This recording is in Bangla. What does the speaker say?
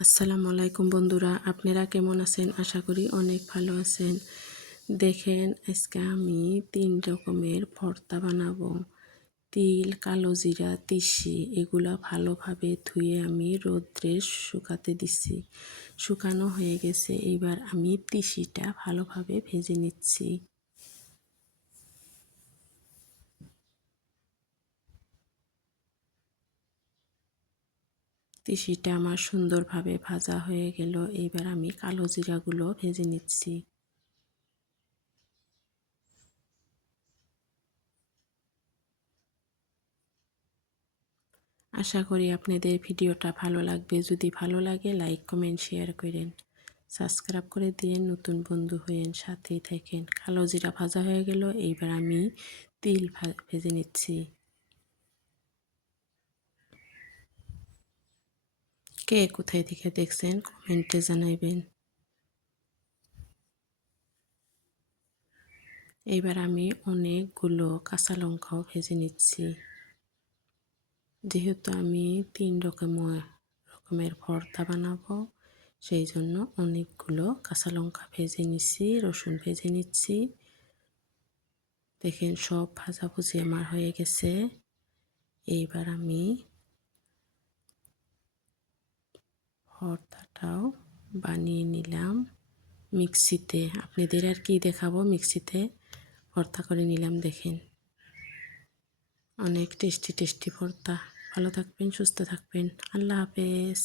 আসসালামু আলাইকুম বন্ধুরা, আপনারা কেমন আছেন? আশা করি অনেক ভালো আছেন। দেখেন, আজকে আমি 3 রকমের ভর্তা বানাবো। তিল, কালো জিরা, তিসি এগুলা ভালোভাবে ধুয়ে আমি রোদ্রে শুকাতে দিছি। শুকানো হয়ে গেছে, এবার আমি তিসিটা ভালোভাবে ভেজে নিচ্ছি। তিসিটা আমার সুন্দরভাবে ভাজা হয়ে গেল, এবার আমি কালো জিরাগুলো ভেজে নিচ্ছি। আশা করি আপনাদের ভিডিওটা ভালো লাগবে। যদি ভালো লাগে লাইক কমেন্ট শেয়ার করেন, সাবস্ক্রাইব করে দিয়ে নতুন বন্ধু হয়েন, সাথেই থাকেন। কালো জিরা ভাজা হয়ে গেল, এইবার আমি তিল ভেজে নিচ্ছি। কে কোথায় থেকে দেখছেন কমেন্টে জানাইবেন। এইবার আমি অনেকগুলো কাঁচা লঙ্কাও ভেজে নিচ্ছি। যেহেতু আমি 3 রকমের ভর্তা বানাবো, সেই জন্য অনেকগুলো কাঁচা লঙ্কা ভেজে নিচ্ছি, রসুন ভেজে নিচ্ছি। দেখেন, সব ভাজাভুজি আমার হয়ে গেছে। এইবার আমি ভর্তাটাও বানিয়ে নিলাম মিক্সিতে। আপনাদের আর কি দেখাবো, মিক্সিতে ভর্তা করে নিলাম। দেখেন, অনেক টেস্টি টেস্টি ভর্তা। ভালো থাকবেন, সুস্থ থাকবেন। আল্লাহ হাফেজ।